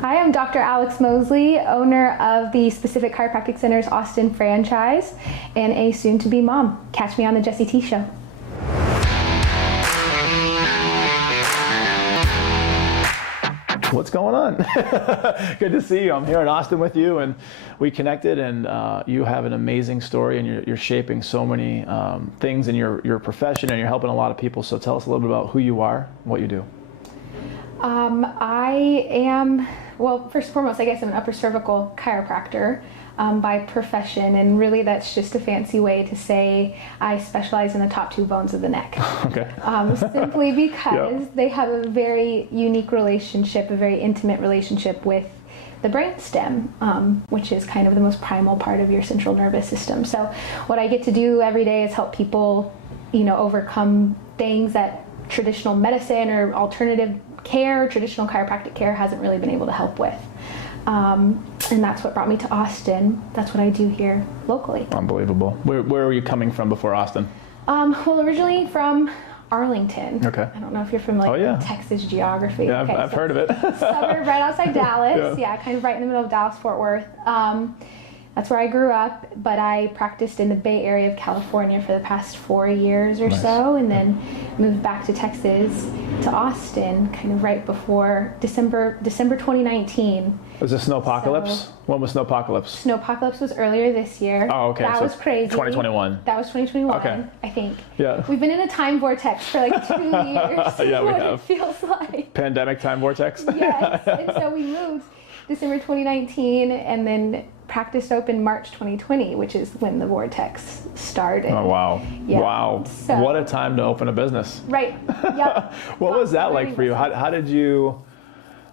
Hi, I'm Dr. Alex Mosley, owner of the Specific Chiropractic Center's Austin franchise and a soon-to-be mom. Catch me on the Jessie T Show. What's going on? Good to see you. I'm here in Austin with you, and we connected, and you have an amazing story, and you're shaping so many things in your profession, and you're helping a lot of people. So tell us a little bit about who you are and what you do. I am, well, first and foremost, I guess I'm an upper cervical chiropractor by profession, and really that's just a fancy way to say I specialize in the top two bones of the neck. Okay. Simply because they have a very unique relationship, a very intimate relationship with the brainstem, which is kind of the most primal part of your central nervous system. So what I get to do every day is help people, overcome things that traditional medicine or alternative care, traditional chiropractic care hasn't really been able to help with. And that's what brought me to Austin. That's what I do here locally. Unbelievable. Where were you coming from before Austin? Well, originally from Arlington. Okay. I don't know if you're from Texas geography. Yeah, okay, I've heard of it. Suburb right outside Dallas. Yeah, kind of right in the middle of Dallas, Fort Worth. That's where I grew up, but I practiced in the Bay Area of California for the past 4 years or so, and then moved back to Texas, to Austin, kind of right before December 2019. Was it Snowpocalypse? So, when was Snowpocalypse? Snowpocalypse was earlier this year. Oh, okay. That was crazy. 2021. That was 2021, okay. I think. Yeah. We've been in a time vortex for like 2 years. Yeah, we what have. It feels like. Pandemic time vortex? Yes. And so we moved December 2019 and then practiced open March 2020, which is when the vortex started. Oh, wow. Yeah. Wow. So, what a time to open a business. Right. Yep. What was that like for you? How did you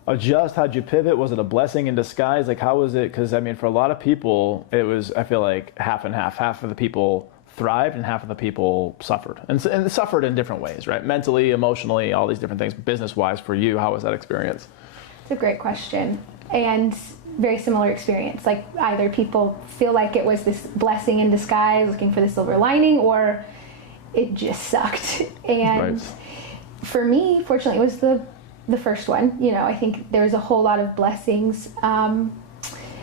adjust? How did you pivot? Was it a blessing in disguise? Like, how was it? Because, I mean, for a lot of people, it was, I feel like, half and half. Half of the people thrived and half of the people suffered. And suffered in different ways, right? Mentally, emotionally, all these different things. Business-wise, for you, how was that experience? It's a great question. And very similar experience. Like, either people feel like it was this blessing in disguise, looking for the silver lining, or it just sucked. And for me, fortunately, it was the first one. I think there was a whole lot of blessings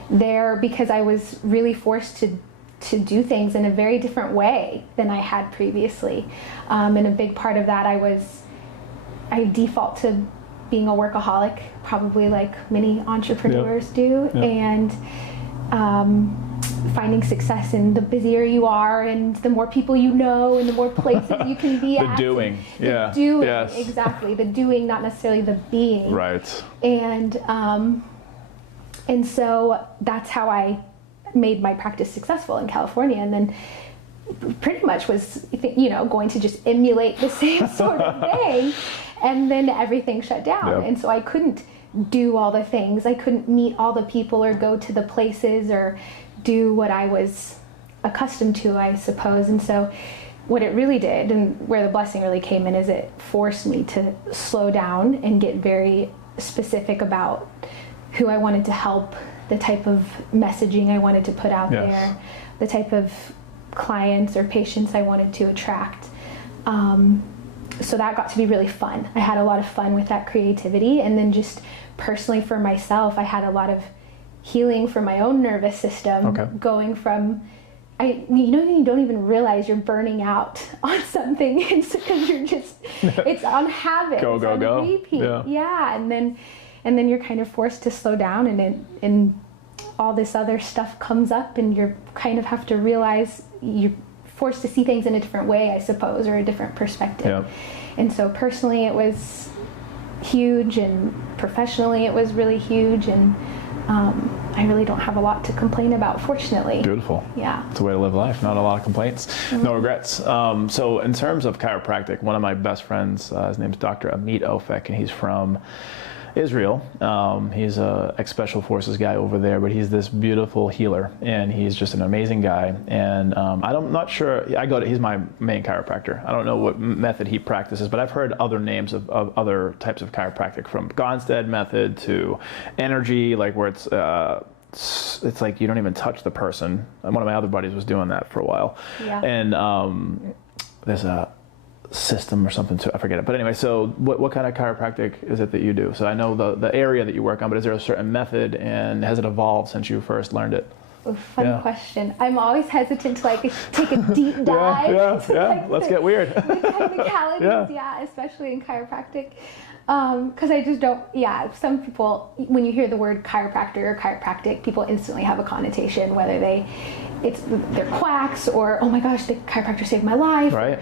there because I was really forced to do things in a very different way than I had previously. And a big part of that, I default to being a workaholic, probably like many entrepreneurs do, and finding success in the busier you are and the more people you know and the more places you can be at. The doing, the doing, exactly. The doing, not necessarily the being. Right. And so that's how I made my practice successful in California, and then pretty much was, going to just emulate the same sort of thing. And then everything shut down. And so I couldn't do all the things. I couldn't meet all the people or go to the places or do what I was accustomed to, I suppose. And so what it really did, and where the blessing really came in, is it forced me to slow down and get very specific about who I wanted to help, the type of messaging I wanted to put out there, the type of clients or patients I wanted to attract. So that got to be really fun. I had a lot of fun with that creativity, and then just personally for myself, I had a lot of healing for my own nervous system, going from, you don't even realize you're burning out on something because you're just, it's on habit, go, repeat. Yeah, and then you're kind of forced to slow down, and all this other stuff comes up, and you kind of have to realize you're forced to see things in a different way, I suppose, or a different perspective. Yeah. And so personally it was huge, and professionally it was really huge, and I really don't have a lot to complain about, fortunately. Beautiful. Yeah. It's a way to live life, not a lot of complaints, no regrets. So in terms of chiropractic, one of my best friends, his name's Dr. Amit Ofek, and he's from Israel. He's a ex-special forces guy over there, but he's this beautiful healer, and he's just an amazing guy. And I'm not sure, he's my main chiropractor. I don't know what method he practices, but I've heard other names of other types of chiropractic, from Gonstead method to energy, like where it's like you don't even touch the person. And one of my other buddies was doing that for a while. Yeah. And there's a system or something too. I forget it. But anyway, so what kind of chiropractic is it that you do? So I know the area that you work on, but is there a certain method, and has it evolved since you first learned it? Oh, fun question. I'm always hesitant to like take a deep dive. Like, let's get weird. The technicalities, especially in chiropractic. Because I just don't, some people, when you hear the word chiropractor or chiropractic, people instantly have a connotation, whether they're quacks or, oh my gosh, the chiropractor saved my life. Right.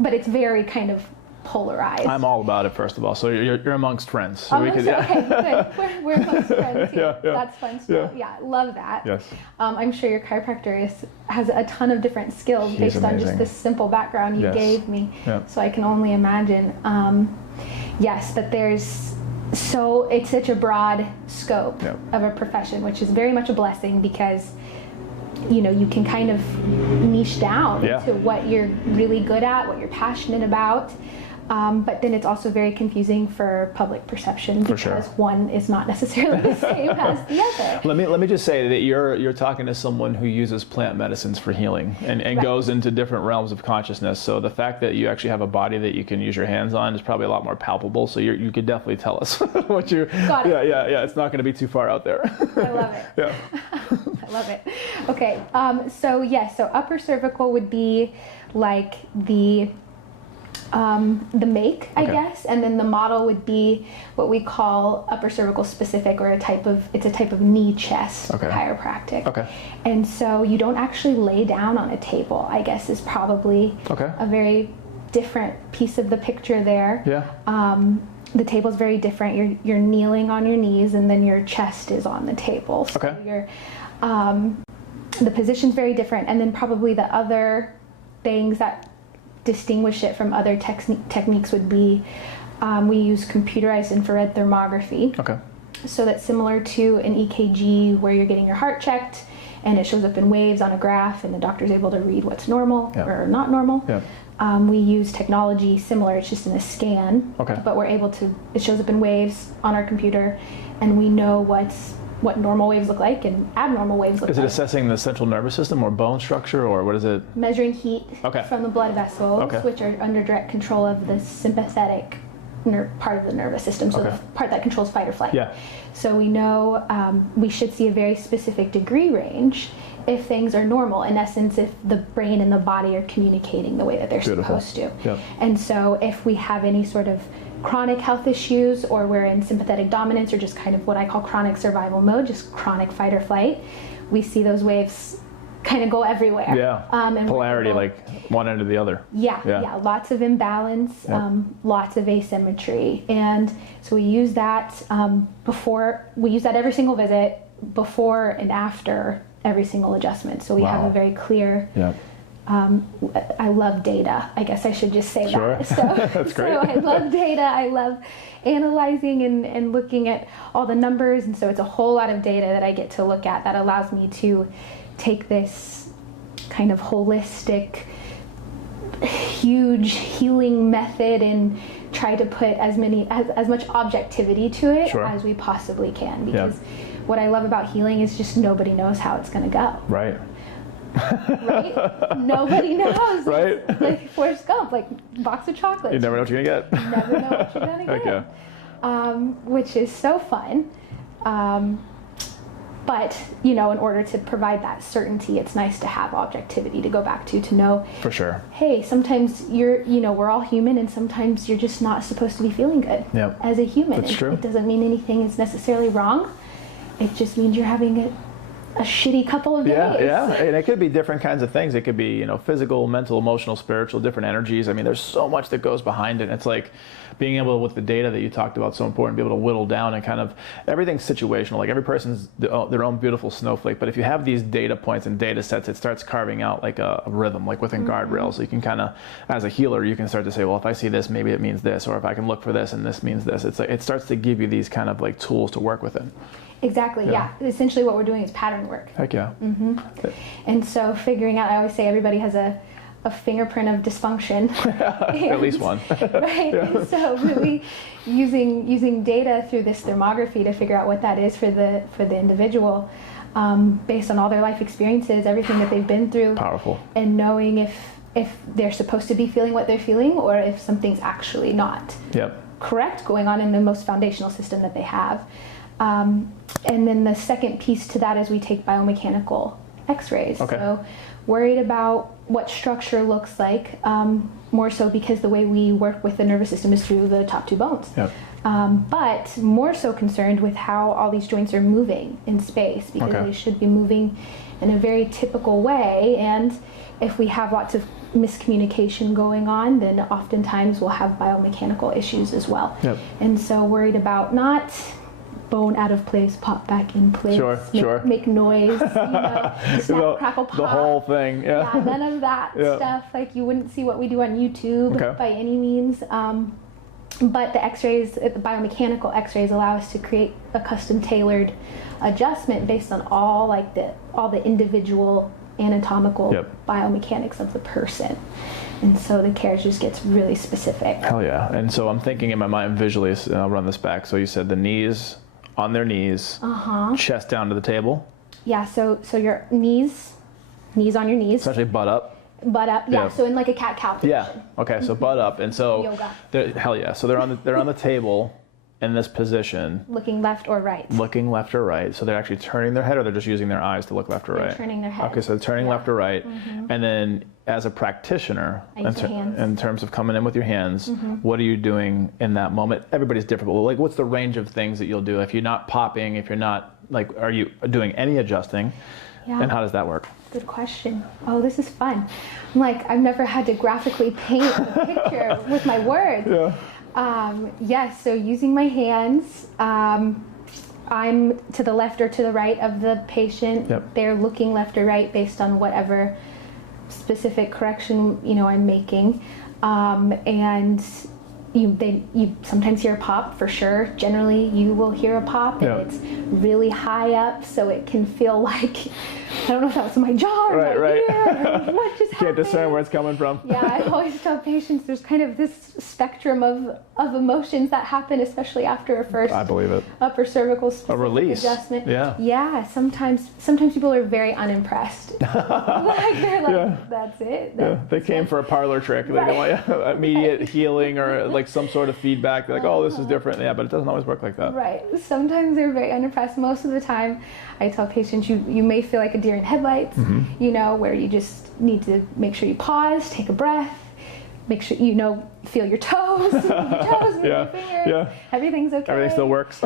But it's very kind of polarized. I'm all about it, first of all. So you're amongst friends. So okay, good. We're amongst friends here. That's fun stuff. Yeah, love that. Yes. I'm sure your chiropractor has a ton of different skills based on just this simple background you gave me. Yeah. So I can only imagine. Yes, but it's such a broad scope of a profession, which is very much a blessing because, you can kind of niche down to what you're really good at, what you're passionate about. But then it's also very confusing for public perception because one is not necessarily the same as the other. Let me just say that you're talking to someone who uses plant medicines for healing and goes into different realms of consciousness. So the fact that you actually have a body that you can use your hands on is probably a lot more palpable. So you could definitely tell us what you're. Got it. Yeah. It's not going to be too far out there. I love it. Yeah. I love it. Okay. So upper cervical would be like the make, I guess, and then the model would be what we call upper cervical specific, or it's a type of knee chest chiropractic. Okay. And so you don't actually lay down on a table, I guess, is probably a very different piece of the picture there. Yeah. The table's very different. You're kneeling on your knees, and then your chest is on the table. So the position's very different, and then probably the other things that distinguish it from other techniques would be we use computerized infrared thermography. Okay. So that's similar to an EKG where you're getting your heart checked and it shows up in waves on a graph and the doctor's able to read what's normal or not normal. Yeah. We use technology similar, it's just in a scan, but it shows up in waves on our computer and we know what normal waves look like and abnormal waves look like. Is it assessing the central nervous system or bone structure, or what is it? Measuring heat from the blood vessels, which are under direct control of the sympathetic part of the nervous system, so the part that controls fight or flight. Yeah. So we know we should see a very specific degree range if things are normal. In essence, if the brain and the body are communicating the way that they're supposed to. Yep. And so if we have any sort of chronic health issues, or we're in sympathetic dominance, or just kind of what I call chronic survival mode, just chronic fight or flight, we see those waves kind of go everywhere. Yeah. And polarity, like one end or the other. Yeah. Lots of imbalance, lots of asymmetry, and so we use that every single visit, before and after every single adjustment. So we have a very clear. Yeah. I love data. I guess I should just say that. So, that's great. So I love data. I love analyzing and looking at all the numbers. And so it's a whole lot of data that I get to look at that allows me to take this kind of holistic, huge healing method and try to put as much objectivity to it as we possibly can. Because what I love about healing is just nobody knows how it's going to go. Right. Right? Nobody knows. Right? It's like Forrest Gump, like box of chocolates. You never know what you're gonna get. You never know what you're gonna get. Which is so fun. But in order to provide that certainty, it's nice to have objectivity to go back to know. For sure. Hey, sometimes we're all human, and sometimes you're just not supposed to be feeling good as a human. That's true. It doesn't mean anything is necessarily wrong. It just means you're having a shitty couple of days. Yeah, and it could be different kinds of things. It could be, physical, mental, emotional, spiritual, different energies. I mean, there's so much that goes behind it. And it's like being able, with the data that you talked about, so important, be able to whittle down and kind of, everything's situational. Like every person's their own beautiful snowflake. But if you have these data points and data sets, it starts carving out like a rhythm, like within guardrails. So you can kind of, as a healer, you can start to say, well, if I see this, maybe it means this, or if I can look for this and this means this. It's like, it starts to give you these kind of like tools to work with it. Exactly, yeah. Essentially what we're doing is pattern work. Heck yeah. Mm-hmm. And so figuring out, I always say everybody has a fingerprint of dysfunction. At least one. Right, and so really using data through this thermography to figure out what that is for the individual, based on all their life experiences, everything that they've been through. Powerful. And knowing if they're supposed to be feeling what they're feeling, or if something's actually not correct going on in the most foundational system that they have. And then the second piece to that is we take biomechanical x-rays. Okay. So worried about what structure looks like, more so because the way we work with the nervous system is through the top two bones. Yep. But more so concerned with how all these joints are moving in space, because they should be moving in a very typical way. And if we have lots of miscommunication going on, then oftentimes we'll have biomechanical issues as well. Yep. And so worried about not bone out of place, pop back in place, make noise, snap, crackle, pop. The whole thing, yeah, none of that stuff. Like, you wouldn't see what we do on YouTube by any means. But the x-rays, the biomechanical x-rays, allow us to create a custom tailored adjustment based on all the individual anatomical biomechanics of the person. And so the care just gets really specific. Hell yeah. And so I'm thinking in my mind visually, and I'll run this back. So you said the knees on their knees, chest down to the table. Yeah, so your knees on your knees. Essentially butt up. Butt up, yeah. So in like a cat-cow position. Yeah. Okay. So butt up, and so yoga. Hell yeah. So they're on the table in this position. Looking left or right. Looking left or right. So they're actually turning their head, or they're just using their eyes to look left or right. They're turning their head. Okay. So they're turning left or right, and then as a practitioner, in terms of coming in with your hands, what are you doing in that moment? Everybody's different. But like, what's the range of things that you'll do if you're not popping? If you're not are you doing any adjusting? Yeah. And how does that work? Good question. Oh, this is fun. I'm like, I've never had to graphically paint a picture with my words. Yeah. Yes, so using my hands, I'm to the left or to the right of the patient. Yep. They're looking left or right based on whatever specific correction, I'm making. And you sometimes hear a pop, for sure. Generally, you will hear a pop, and it's really high up, so it can feel like, I don't know if that was my jaw or my ear, or what just happened. Can't discern where it's coming from. Yeah, I always tell patients there's kind of this spectrum of emotions that happen, especially after a first upper cervical adjustment. Yeah. Sometimes people are very unimpressed. They're like, that's it. They came for a parlor trick. They don't want immediate healing or like some sort of feedback. They're like, oh, this is different. Yeah, but it doesn't always work like that. Right. Sometimes they're very unimpressed. Most of the time, I tell patients you may feel like a deer in headlights, where you just need to make sure you pause, take a breath, make sure feel your toes, move your fingers. Everything's okay. Everything still works.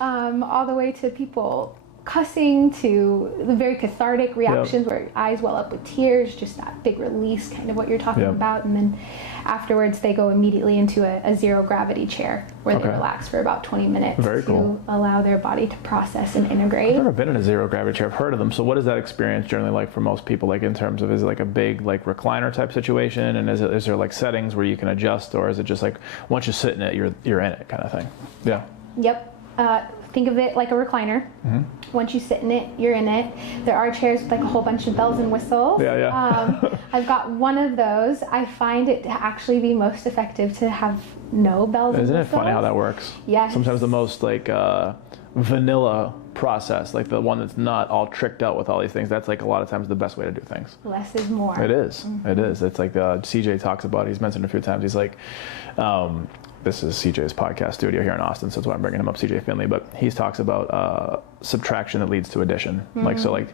All the way to people cussing, to the very cathartic reactions where your eyes well up with tears, just that big release, kind of what you're talking about. And then afterwards they go immediately into a zero gravity chair where they relax for about 20 minutes to allow their body to process and integrate. I've never been in a zero gravity chair. I've heard of them. So what is that experience generally like for most people? Like in terms of, is it like a big like recliner type situation? And is there like settings where you can adjust, or is it just like once you sit in it, you're in it kind of thing? Yeah. Yep. Think of it like a recliner. Once you sit in it, you're in it. There are chairs with like a whole bunch of bells and whistles. I've got one of those. I find it to actually be most effective to have no bells and whistles. Isn't it funny how that works? Yes. Sometimes the most like vanilla process, like the one that's not all tricked out with all these things, that's like a lot of times the best way to do things. Less is more. It is. It is. It's like CJ talks about it. He's mentioned a few times. He's like, this is CJ's podcast studio here in Austin, so that's why I'm bringing him up, CJ Finley. But he talks about subtraction that leads to addition. Like, so like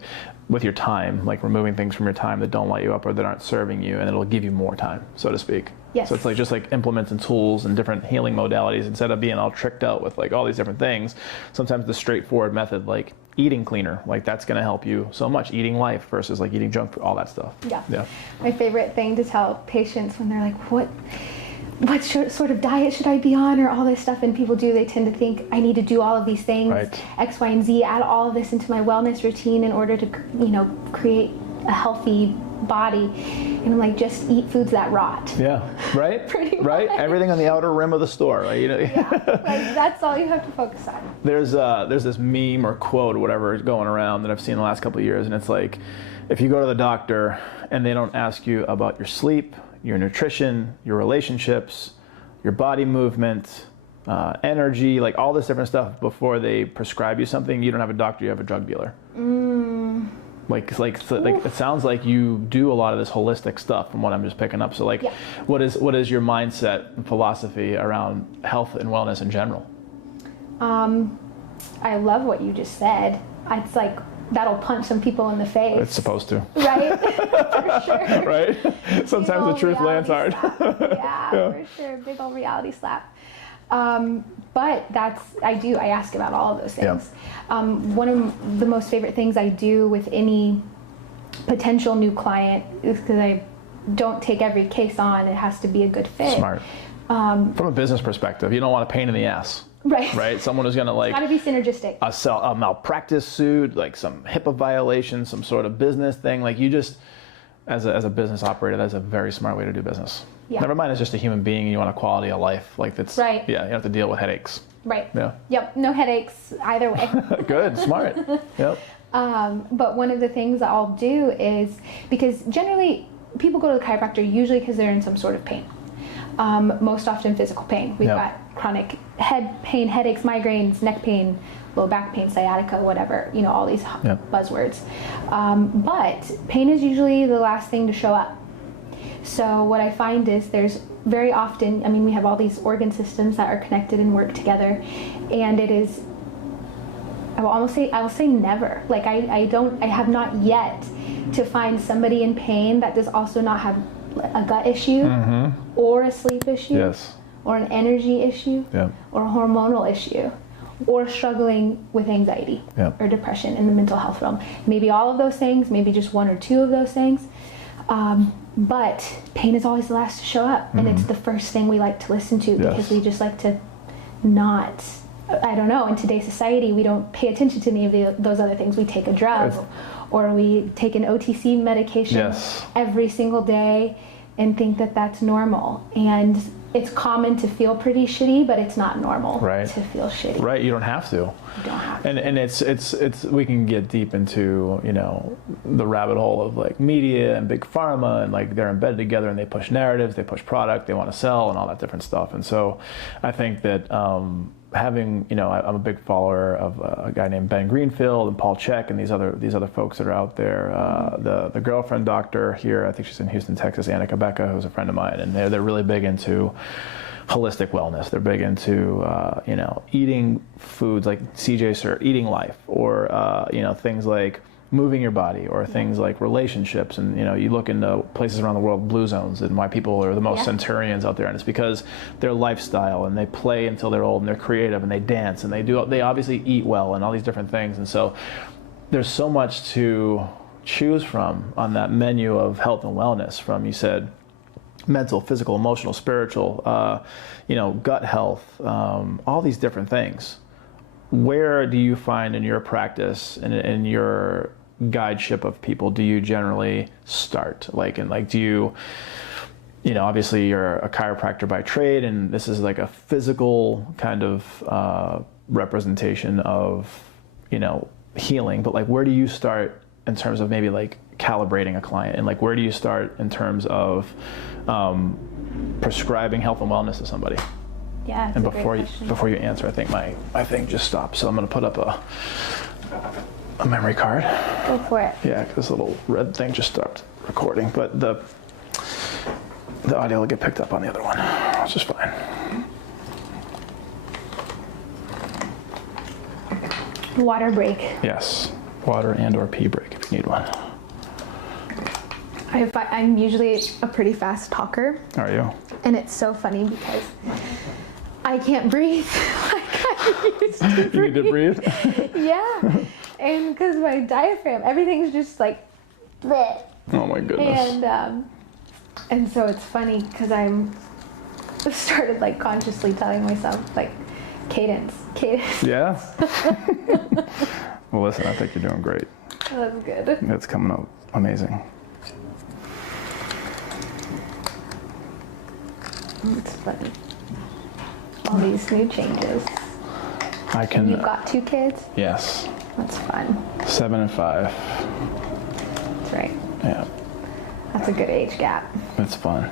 with your time, like removing things from your time that don't light you up or that aren't serving you, and it'll give you more time, so to speak. Yes. So it's like just like implements and tools and different healing modalities, instead of being all tricked out with like all these different things. Sometimes the straightforward method, like eating cleaner, like that's going to help you so much. Eating life versus like eating junk food, all that stuff. Yeah. My favorite thing to tell patients when they're like, what sort of diet should I be on, or all this stuff, and people they tend to think I need to do all of these things, X, Y, and Z, add all of this into my wellness routine in order to create a healthy body. And I'm like, just eat foods that rot. Yeah, right? Pretty much. Right? Everything on the outer rim of the store, right? Like that's all you have to focus on. There's this meme or quote or whatever going around that I've seen the last couple of years, and it's like, if you go to the doctor and they don't ask you about your sleep, your nutrition, your relationships, your body movement, energy, like all this different stuff before they prescribe you something, you don't have a doctor, you have a drug dealer. It sounds like you do a lot of this holistic stuff from what I'm just picking up. So like, what is your mindset and philosophy around health and wellness in general? I love what you just said. It's like, that'll punch some people in the face. It's supposed to. Right? For sure. Right? Sometimes the truth lands hard. Yeah, for sure. Big old reality slap. But I ask about all of those things. Yeah. One of the most favorite things I do with any potential new client is, because I don't take every case on, it has to be a good fit. Smart. From a business perspective, you don't want a pain in the ass. Right. Someone who's going to like. It's got to be synergistic. A malpractice suit, like some HIPAA violation, some sort of business thing. Like you just, as a business operator, that's a very smart way to do business. Yeah. Never mind, it's just a human being. You want a quality of life, like that's. Right. Yeah. You don't have to deal with headaches. Right. Yeah. Yep. No headaches either way. Good. Smart. Yep. But one of the things that I'll do is, because generally people go to the chiropractor usually because they're in some sort of pain. Most often physical pain. We've got chronic head pain, headaches, migraines, neck pain, low back pain, sciatica, whatever, all these buzzwords. But pain is usually the last thing to show up. So what I find is there's very often, we have all these organ systems that are connected and work together, and it is, I will say never. Like I have not yet to find somebody in pain that does also not have a gut issue, or a sleep issue, or an energy issue, or a hormonal issue, or struggling with anxiety or depression in the mental health realm. Maybe all of those things, maybe just one or two of those things. But pain is always the last to show up, and it's the first thing we like to listen to, because we just like to not, I don't know, in today's society we don't pay attention to any of those other things. We take a drug, or we take an OTC medication every single day and think that that's normal. And it's common to feel pretty shitty, but it's not normal to feel shitty. Right, you don't have to. You don't have to. And it's we can get deep into, the rabbit hole of like media and big pharma, and like they're embedded together and they push narratives, they push product, they want to sell and all that different stuff. And so I think that having, I'm a big follower of a guy named Ben Greenfield and Paul Chek and these other folks that are out there. The girlfriend doctor here, I think she's in Houston, Texas, Annika Becca, who's a friend of mine, and they're really big into holistic wellness. They're big into eating foods like CJ Sir, eating life, or things like moving your body, or things like relationships. And you look into places around the world, blue zones, and why people are the most centurions out there, and it's because their lifestyle, and they play until they're old, and they're creative, and they dance, and they obviously eat well, and all these different things. And so there's so much to choose from on that menu of health and wellness, from, you said, mental, physical, emotional, spiritual, gut health, all these different things. Where do you find in your practice and in your guideship of people, do you generally start? Do you, obviously you're a chiropractor by trade, and this is like a physical kind of representation of, healing, but like, where do you start in terms of maybe like calibrating a client, and like, where do you start in terms of prescribing health and wellness to somebody? Yeah, and before you answer, I think my thing just stopped, so I'm going to put up a memory card. Go for it. Yeah, because this little red thing just stopped recording, but the audio will get picked up on the other one, which is fine. Water break. Yes, water and/or pee break if you need one. I'm usually a pretty fast talker. Are you? And it's so funny because I can't breathe like I used to breathe. You need to breathe? Yeah. And because my diaphragm, everything's just like bleh. Oh my goodness. And so it's funny because I'm started like consciously telling myself like cadence. Yeah? Well, listen, I think you're doing great. That's good. It's coming up amazing. It's funny. All these new changes. You've got 2 kids? Yes. That's fun. 7 and 5. That's right. Yeah. That's a good age gap. It's fun.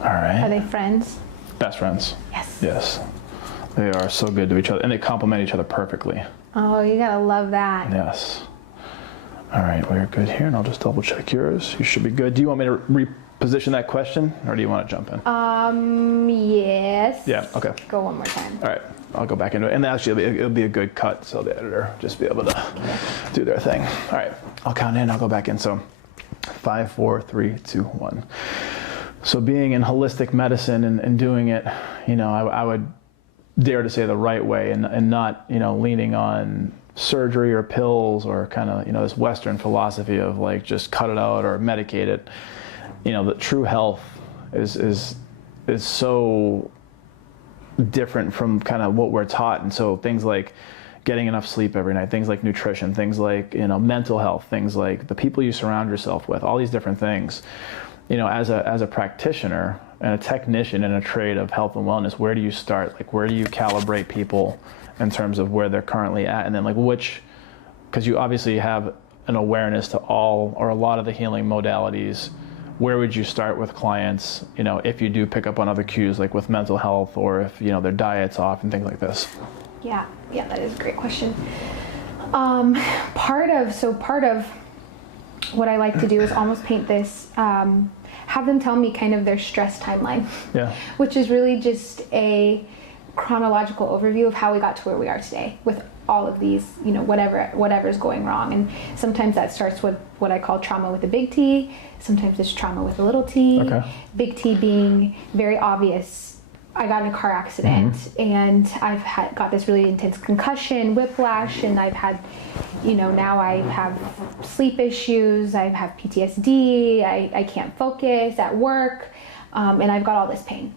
All right. Are they friends? Best friends. Yes. Yes. They are so good to each other, and they complement each other perfectly. Oh, you gotta love that. Yes. All right, we're good here, and I'll just double check yours. You should be good. Do you want me to reposition that question, or do you want to jump in? Yes. Yeah, okay. Go one more time. All right, I'll go back into it. And actually, it'll be a good cut, so the editor just be able to do their thing. All right, I'll count in, I'll go back in. So 5, 4, 3, 2, 1. So being in holistic medicine and doing it, I would dare to say the right way, and not, leaning on surgery or pills or kind of, this Western philosophy of like just cut it out or medicate it. The true health is so different from kind of what we're taught. And so things like getting enough sleep every night, things like nutrition, things like, mental health, things like the people you surround yourself with, all these different things, as a practitioner and a technician in a trade of health and wellness, where do you start? Like, where do you calibrate people in terms of where they're currently at? And then like because you obviously have an awareness to all or a lot of the healing modalities. Where would you start with clients, if you do pick up on other cues, like with mental health, or if, their diet's off and things like this? Yeah, that is a great question. Part of what I like to do is almost paint this, have them tell me kind of their stress timeline. Yeah. Which is really just a chronological overview of how we got to where we are today with all of these, whatever's going wrong. And sometimes that starts with what I call trauma with a big T. Sometimes it's trauma with a little t. Okay. Big T being very obvious. I got in a car accident, and I've got this really intense concussion, whiplash, and I've had, now I have sleep issues, I have PTSD, I can't focus at work, and I've got all this pain.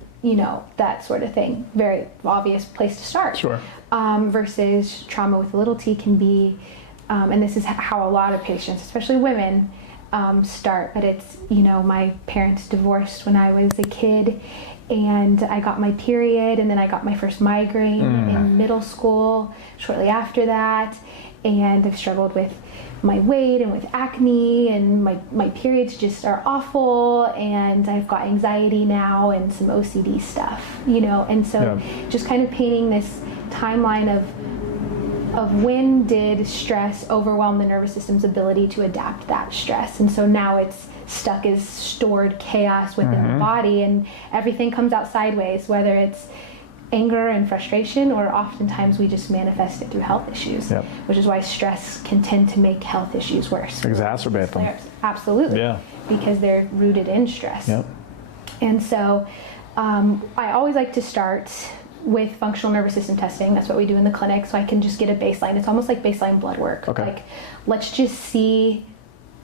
That sort of thing. Very obvious place to start. Sure. Versus trauma with a little t can be, and this is how a lot of patients, especially women, start. But it's, my parents divorced when I was a kid, and I got my period, and then I got my first migraine in middle school shortly after that, and I've struggled with my weight and with acne, and my periods just are awful, and I've got anxiety now and some OCD stuff, and so just kind of painting this timeline of when did stress overwhelm the nervous system's ability to adapt that stress, and so now it's stuck as stored chaos within the body, and everything comes out sideways, whether it's anger and frustration, or oftentimes we just manifest it through health issues, which is why stress can tend to make health issues worse. Exacerbate them. Absolutely. Yeah. Because they're rooted in stress. Yep. And so I always like to start with functional nervous system testing. That's what we do in the clinic, so I can just get a baseline. It's almost like baseline blood work. Okay. Like, let's just see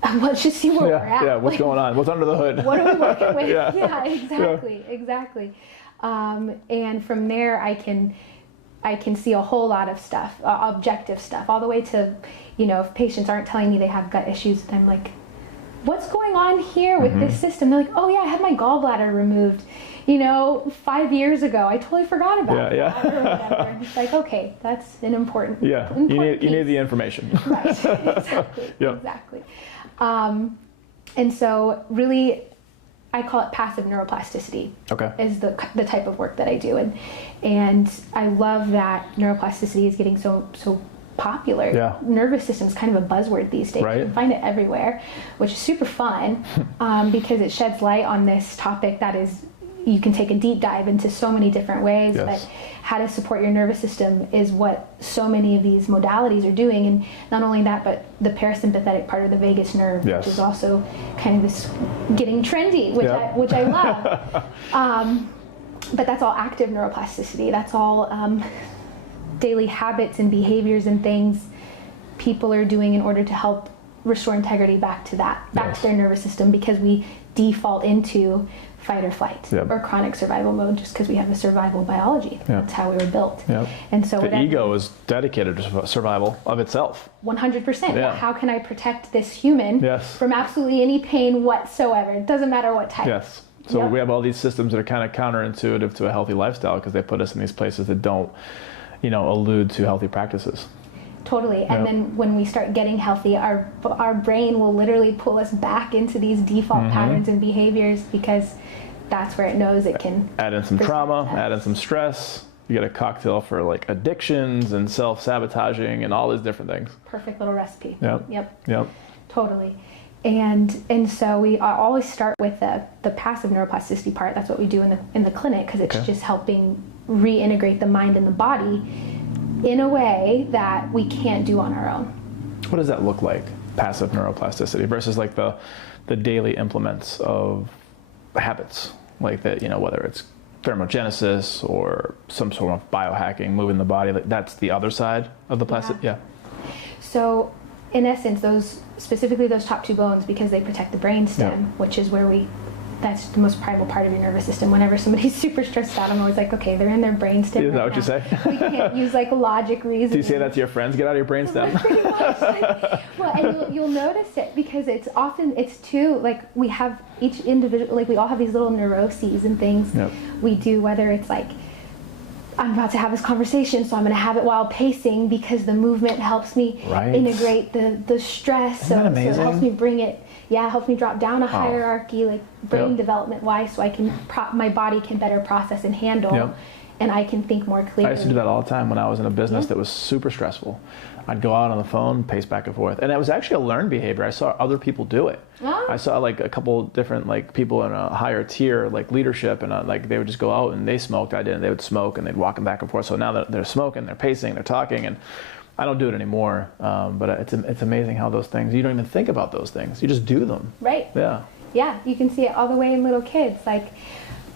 where we're at. Yeah, what's going on? What's under the hood? What are we working with? Yeah, exactly. And from there, I can see a whole lot of stuff, objective stuff, all the way to, if patients aren't telling me they have gut issues, I'm like, what's going on here with this system? They're like, oh yeah, I had my gallbladder removed, 5 years ago. I totally forgot about that. Or whatever. And it's like, okay, that's an important. Yeah, you need the information. Right. Exactly. And so really, I call it passive neuroplasticity. Okay. Is the type of work that I do, and I love that neuroplasticity is getting so popular. Yeah. Nervous system is kind of a buzzword these days. Right. You can find it everywhere, which is super fun because it sheds light on this topic that is, you can take a deep dive into so many different ways. Yes. But how to support your nervous system is what so many of these modalities are doing, and not only that, but the parasympathetic part of the vagus nerve, which is also kind of this getting trendy, which I love. But that's all active neuroplasticity. That's all daily habits and behaviors and things people are doing in order to help restore integrity back to their nervous system, because we default into fight or flight or chronic survival mode just because we have a survival biology. That's how we were built. And so the ego is dedicated to survival of itself. 100%. How can I protect this human from absolutely any pain whatsoever? It doesn't matter what type. Yes. So we have all these systems that are kind of counterintuitive to a healthy lifestyle because they put us in these places that don't, allude to healthy practices. Totally. And then when we start getting healthy, our brain will literally pull us back into these default patterns and behaviors, because that's where it knows it can add in some trauma, add in some stress. You get a cocktail for like addictions and self-sabotaging and all these different things. Perfect little recipe. Yep. Totally. And so we always start with the passive neuroplasticity part. That's what we do in the clinic, because it's just helping reintegrate the mind and the body in a way that we can't do on our own. What does that look like, passive neuroplasticity, versus like the daily implements of habits, like that, you know, whether it's thermogenesis or some sort of biohacking, moving the body, like that's the other side of the plastic? Yeah. So in essence, specifically those top two bones, because they protect the brainstem, which is where that's the most primal part of your nervous system. Whenever somebody's super stressed out, I'm always like, okay, they're in their brainstem. Is that what you say? We can't use like logic reasoning. Do you say that to your friends? Get out of your brainstem. Pretty much. Well, and you'll notice it, because it's too, like, we have each individual, like we all have these little neuroses and things we do, whether it's like, I'm about to have this conversation, so I'm going to have it while pacing, because the movement helps me integrate the stress. Isn't that amazing? So it helps me bring it, helps me drop down a hierarchy, like brain development wise, so I can my body can better process and handle, and I can think more clearly. I used to do that all the time when I was in a business that was super stressful. I'd go out on the phone, pace back and forth, and it was actually a learned behavior. I saw other people do it. I saw like a couple different like people in a higher tier, like leadership, and like they would just go out and they smoked. I didn't. They would smoke and they'd walk back and forth. So now that they're smoking, they're pacing, they're talking, and I don't do it anymore. But it's amazing how those things, you don't even think about those things. You just do them. Right. Yeah. Yeah, you can see it all the way in little kids, like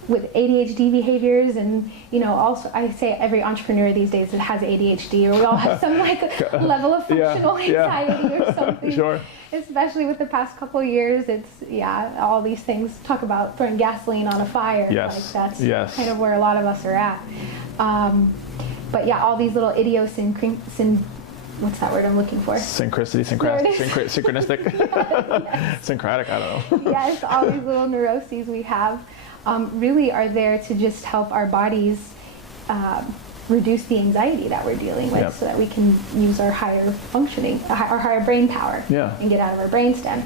with ADHD behaviors, and you know, also I say every entrepreneur these days that has ADHD, or we all have some like level of functional anxiety or something. Sure. Especially with the past couple of years, it's all these things, talk about throwing gasoline on a fire. Yes. Like that's kind of where a lot of us are at. But all these little what's that word I'm looking for? Synchronistic. Syncratic, I don't know. Yes, all these little neuroses we have really are there to just help our bodies reduce the anxiety that we're dealing with, so that we can use our higher functioning, our higher brain power, and get out of our brainstem.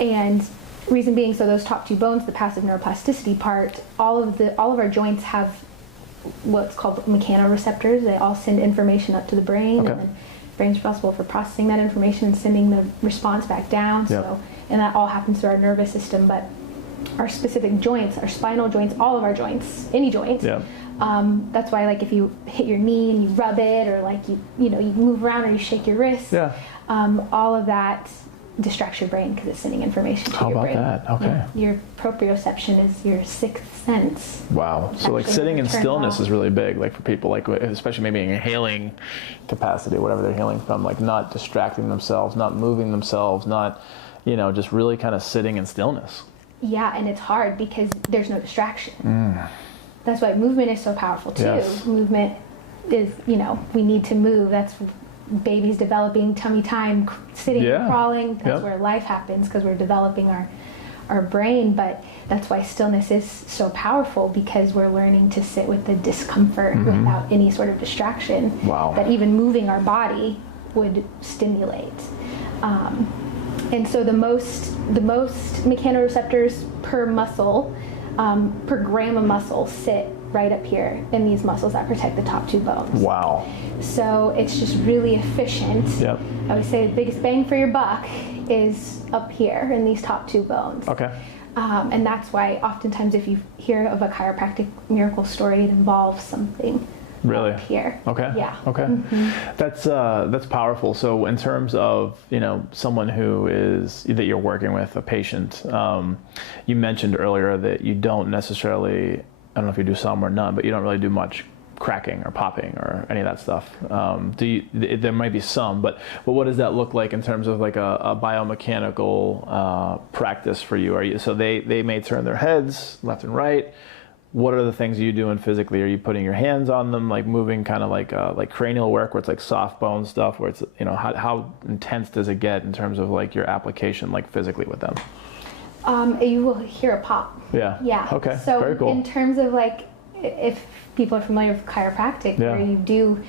And reason being, so those top two bones, the passive neuroplasticity part, all of our joints have what's called mechanoreceptors. They all send information up to the brain, and then the brain's responsible for processing that information and sending the response back down. So, and that all happens through our nervous system. But our specific joints, our spinal joints, all of our joints, any joints. That's why, like, if you hit your knee and you rub it, or like you move around or you shake your wrist, all of that distracts your brain because it's sending information to your brain. How about that? Okay. Your proprioception is your sixth sense. Wow. So like sitting in stillness is really big, like for people, like especially maybe in a healing capacity, whatever they're healing from, like not distracting themselves, not moving themselves, not, just really kind of sitting in stillness. Yeah, and it's hard because there's no distraction. That's why movement is so powerful too. Yes. Movement is, we need to move. That's babies developing, tummy time, sitting, crawling. That's where life happens, because we're developing our brain. But that's why stillness is so powerful, because we're learning to sit with the discomfort without any sort of distraction. Wow. That even moving our body would stimulate. And so the most mechanoreceptors per muscle, per gram of muscle, sit right up here in these muscles that protect the top two bones. Wow. So it's just really efficient. Yep. I would say the biggest bang for your buck is up here in these top two bones. Okay. And that's why oftentimes if you hear of a chiropractic miracle story, it involves something really up here. Okay. Yeah. Okay. That's powerful. So in terms of someone that you're working with, a patient, you mentioned earlier that you don't necessarily, I don't know if you do some or none, but you don't really do much cracking or popping or any of that stuff. There might be some, but what does that look like in terms of like a biomechanical practice for you? So they may turn their heads left and right. What are the things you doing physically? Are you putting your hands on them, like moving kind of like cranial work, where it's like soft bone stuff, where it's, how intense does it get in terms of like your application, like physically with them? You will hear a pop. Yeah. Yeah. Okay. So very cool. In terms of like, if people are familiar with chiropractic, where you do,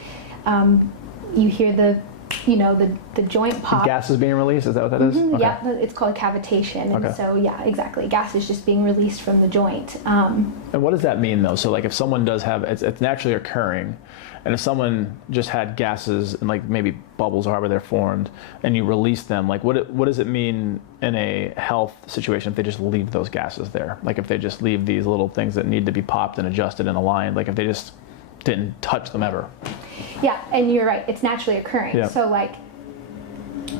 you hear the you know, the joint pop. Gas is being released, is that what that is? Okay. Yeah, it's called cavitation. And so, yeah, exactly. Gas is just being released from the joint. And what does that mean, though? So, like, if someone does have, it's naturally occurring, and if someone just had gases and, like, maybe bubbles or however they're formed, and you release them, like, what does it mean in a health situation if they just leave those gases there? Like, if they just leave these little things that need to be popped and adjusted and aligned, like, if they just didn't touch them ever? Yeah, and you're right. It's naturally occurring. Yeah. So, like,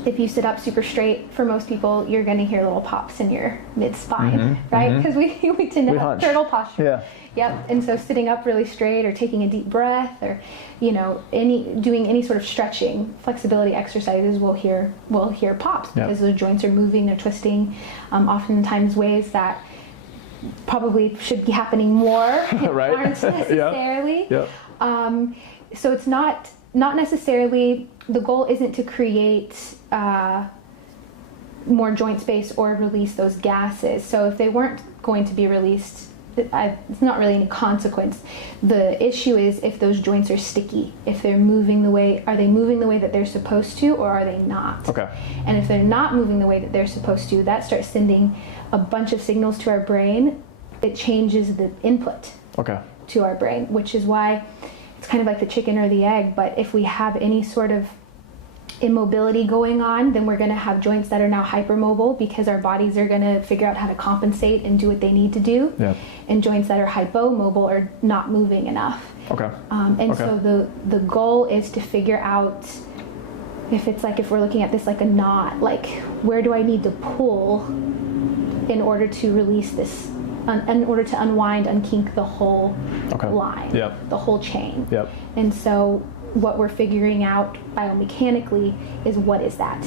if you sit up super straight, for most people, you're going to hear little pops in your mid-spine, right? Because we tend to have turtle posture. Yeah. Yep. And so sitting up really straight, or taking a deep breath, or, you know, doing any sort of stretching, flexibility exercises, we'll hear pops because the joints are moving, they're twisting, oftentimes ways that probably should be happening more, right? Aren't necessarily. Yeah. So it's not necessarily, the goal isn't to create more joint space or release those gases. So if they weren't going to be released, it's not really any consequence. The issue is if those joints are sticky, if they're moving the way, are they moving the way that they're supposed to, or are they not? Okay. And if they're not moving the way that they're supposed to, that starts sending a bunch of signals to our brain. It changes the input to our brain, which is why it's kind of like the chicken or the egg. But if we have any sort of immobility going on, then we're going to have joints that are now hypermobile because our bodies are going to figure out how to compensate and do what they need to do. Yeah. And joints that are hypomobile are not moving enough. Okay. So the goal is to figure out, if we're looking at this like a knot, like, where do I need to pull in order to release this, in order to unwind, unkink the whole line, the whole chain. Yep. And so what we're figuring out biomechanically is, what is that?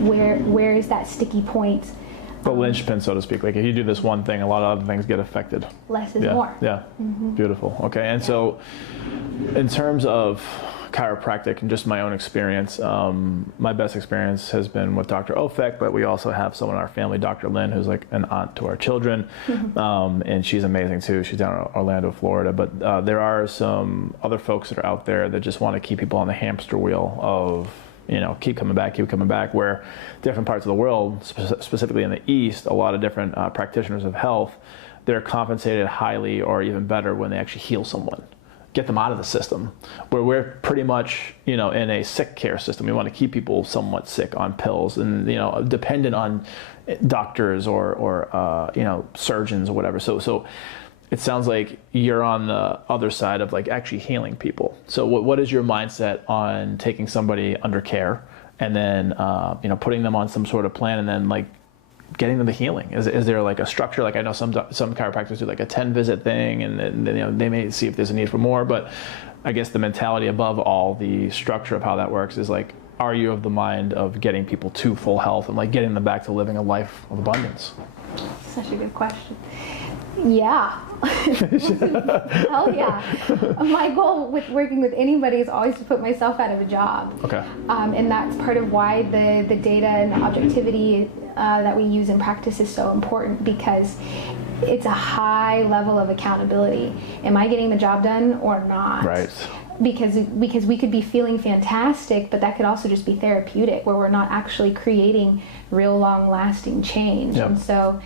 Where is that sticky point? The linchpin, so to speak. Like, if you do this one thing, a lot of other things get affected. Less is more. Yeah. Beautiful. Okay. And so, in terms of chiropractic and just my own experience, my best experience has been with Dr. Ofek, but we also have someone in our family, Dr. Lynn, who's like an aunt to our children, and she's amazing too. She's down in Orlando, Florida. But there are some other folks that are out there that just want to keep people on the hamster wheel of, you know, keep coming back, where different parts of the world, specifically in the East, a lot of different practitioners of health, they're compensated highly or even better when they actually heal someone, get them out of the system, where we're pretty much, you know, in a sick care system. We want to keep people somewhat sick on pills and, you know, dependent on doctors or you know, surgeons or whatever. So it sounds like you're on the other side of, like, actually healing people. So what is your mindset on taking somebody under care and then, you know, putting them on some sort of plan and then, like, getting them the healing? Is there like a structure? Like, I know some chiropractors do like a 10-visit thing, and then, you know, they may see if there's a need for more. But I guess the mentality above all, the structure of how that works is, like, are you of the mind of getting people to full health and, like, getting them back to living a life of abundance? Such a good question. Yeah. Hell yeah. My goal with working with anybody is always to put myself out of a job. Okay. And that's part of why the data and the objectivity that we use in practice is so important, because it's a high level of accountability. Am I getting the job done or not? Right. Because we could be feeling fantastic, but that could also just be therapeutic, where we're not actually creating real long-lasting change. Yep. And so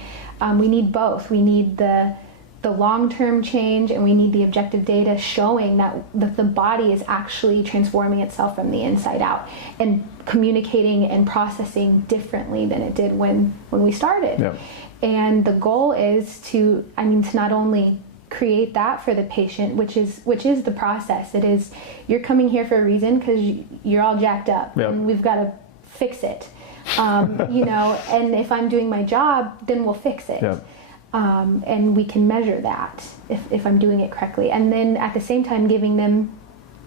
we need both. We need the long-term change, and we need the objective data showing that the body is actually transforming itself from the inside out and communicating and processing differently than it did when we started. Yep. And the goal is to not only create that for the patient, which is the process. It is, you're coming here for a reason because you're all jacked up, yep, and we've got to fix it. You know, and if I'm doing my job, then we'll fix it. Yep. And we can measure that if I'm doing it correctly. And then at the same time giving them,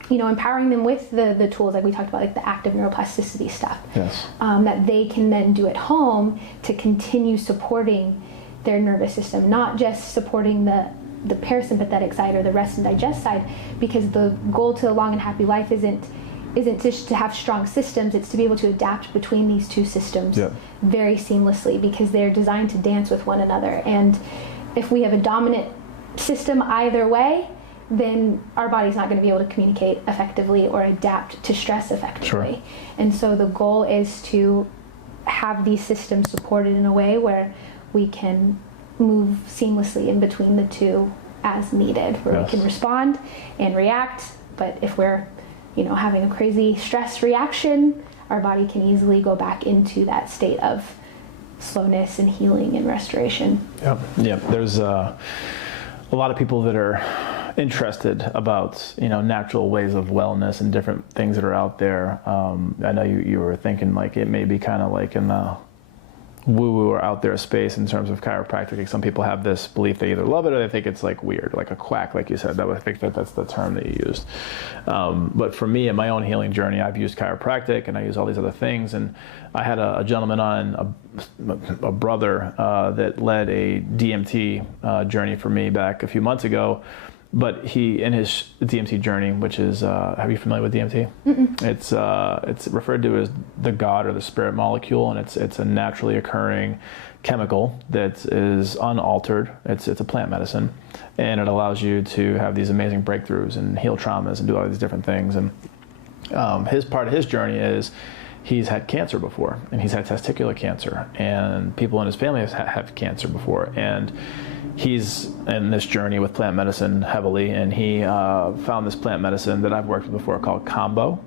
you know, empowering them with the tools like we talked about, like the active neuroplasticity stuff. Yes. That they can then do at home to continue supporting their nervous system, not just supporting the parasympathetic side or the rest and digest side, because the goal to a long and happy life isn't just to have strong systems. It's to be able to adapt between these two systems, yep, very seamlessly, because they're designed to dance with one another. And if we have a dominant system either way, then our body's not going to be able to communicate effectively or adapt to stress effectively. Sure. And so the goal is to have these systems supported in a way where we can move seamlessly in between the two as needed, where we can respond and react. But if we're, having a crazy stress reaction, our body can easily go back into that state of slowness and healing and restoration. Yep. There's a lot of people that are interested about natural ways of wellness and different things that are out there. I know you were thinking like it may be kind of like in the woo-woo or out there space in terms of chiropractic. Like some people have this belief they either love it or they think it's like weird, like a quack, like you said. I think that's the term that you used. But for me, in my own healing journey, I've used chiropractic and I use all these other things. And I had a gentleman on, a brother that led a DMT journey for me back a few months ago. But he, in his DMT journey, which is, are you familiar with DMT? Mm-mm. It's referred to as the God or the spirit molecule, and it's a naturally occurring chemical that is unaltered. It's a plant medicine, and it allows you to have these amazing breakthroughs and heal traumas and do all these different things. And his part of his journey is he's had cancer before, and he's had testicular cancer, and people in his family have cancer before, and he's in this journey with plant medicine heavily, and he found this plant medicine that I've worked with before called Combo.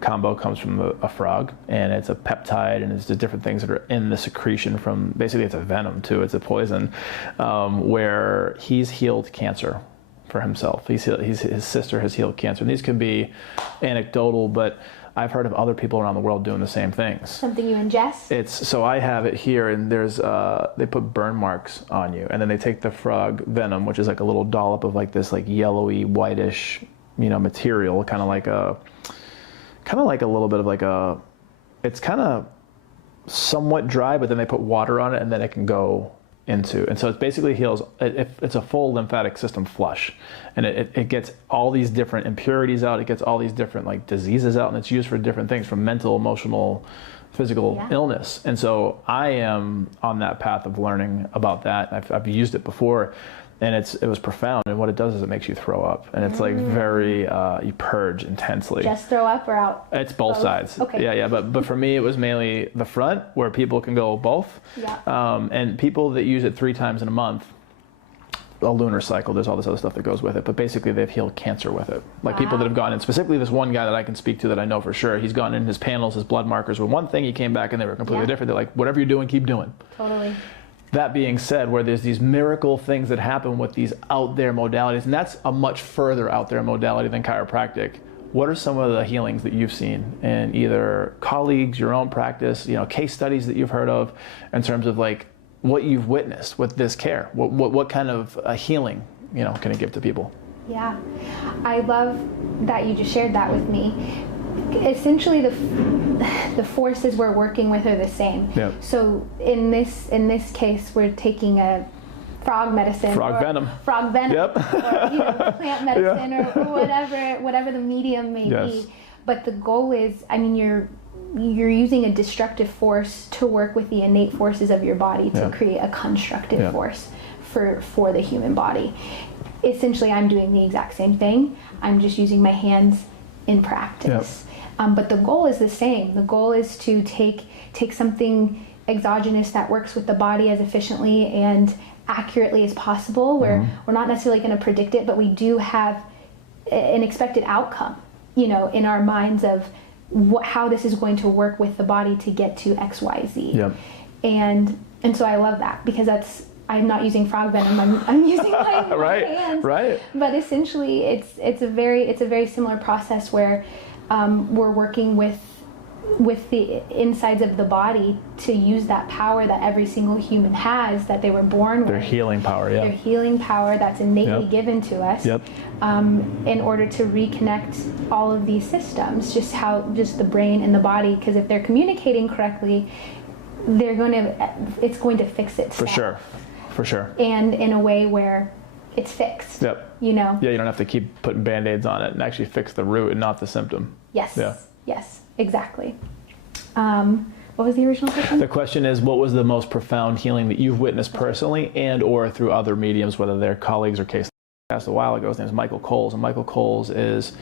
Combo comes from a frog, and it's a peptide, and it's the different things that are in the secretion from, basically it's a venom too, it's a poison, where he's healed cancer for himself. His sister has healed cancer, and these can be anecdotal, but I've heard of other people around the world doing the same things. Something you ingest? So I have it here, and there's they put burn marks on you, and then they take the frog venom, which is like a little dollop of like this like yellowy, whitish, material, kind of like a little bit of like it's kind of somewhat dry, but then they put water on it, and then it can go into, and so it basically heals. It's a full lymphatic system flush, and it gets all these different impurities out. It gets all these different like diseases out, and it's used for different things, from mental, emotional, physical illness. And so I am on that path of learning about that. I've used it before, and it was profound. And what it does is it makes you throw up, and it's like very you purge intensely. Just throw up or out? It's both sides. Okay. Yeah. But for me, it was mainly the front, where people can go both. Yeah. And people that use it 3 times in a month, a lunar cycle, there's all this other stuff that goes with it, but basically they've healed cancer with it. Like people that have gone in, specifically this one guy that I can speak to that I know for sure, he's gone in, his panels, his blood markers were one thing, he came back and they were completely different. They're like, whatever you're doing, keep doing. Totally. That being said, where there's these miracle things that happen with these out there modalities, and that's a much further out there modality than chiropractic. What are some of the healings that you've seen in either colleagues, your own practice, case studies that you've heard of, in terms of like what you've witnessed with this care? What kind of healing, can it give to people? Yeah, I love that you just shared that with me. Essentially, the forces we're working with are the same. Yep. So in this case, we're taking a frog medicine, venom, yep. Or plant medicine, or whatever the medium may be. But the goal is, you're using a destructive force to work with the innate forces of your body to create a constructive force for the human body. Essentially, I'm doing the exact same thing. I'm just using my hands in practice. But the goal is the same. The goal is to take something exogenous that works with the body as efficiently and accurately as possible, where we're not necessarily going to predict it, but we do have an expected outcome, in our minds of how this is going to work with the body to get to X, Y, Z. Yep. And so I love that, because I'm not using frog venom. I'm using my hands. Right. But essentially, it's a very similar process where we're working with the insides of the body to use that power that every single human has, that they were born with. Their healing power, Their healing power that's innately given to us. In order to reconnect all of these systems, just the brain and the body, because if they're communicating correctly, it's going to fix itself. For sure. And in a way where it's fixed. Yeah, you don't have to keep putting Band-Aids on it, and actually fix the root and not the symptom. Yes. Yes, exactly. What was the original question? The question is, what was the most profound healing that you've witnessed personally and or through other mediums, whether they're colleagues or case a while ago. His name is Michael Coles, and Michael Coles is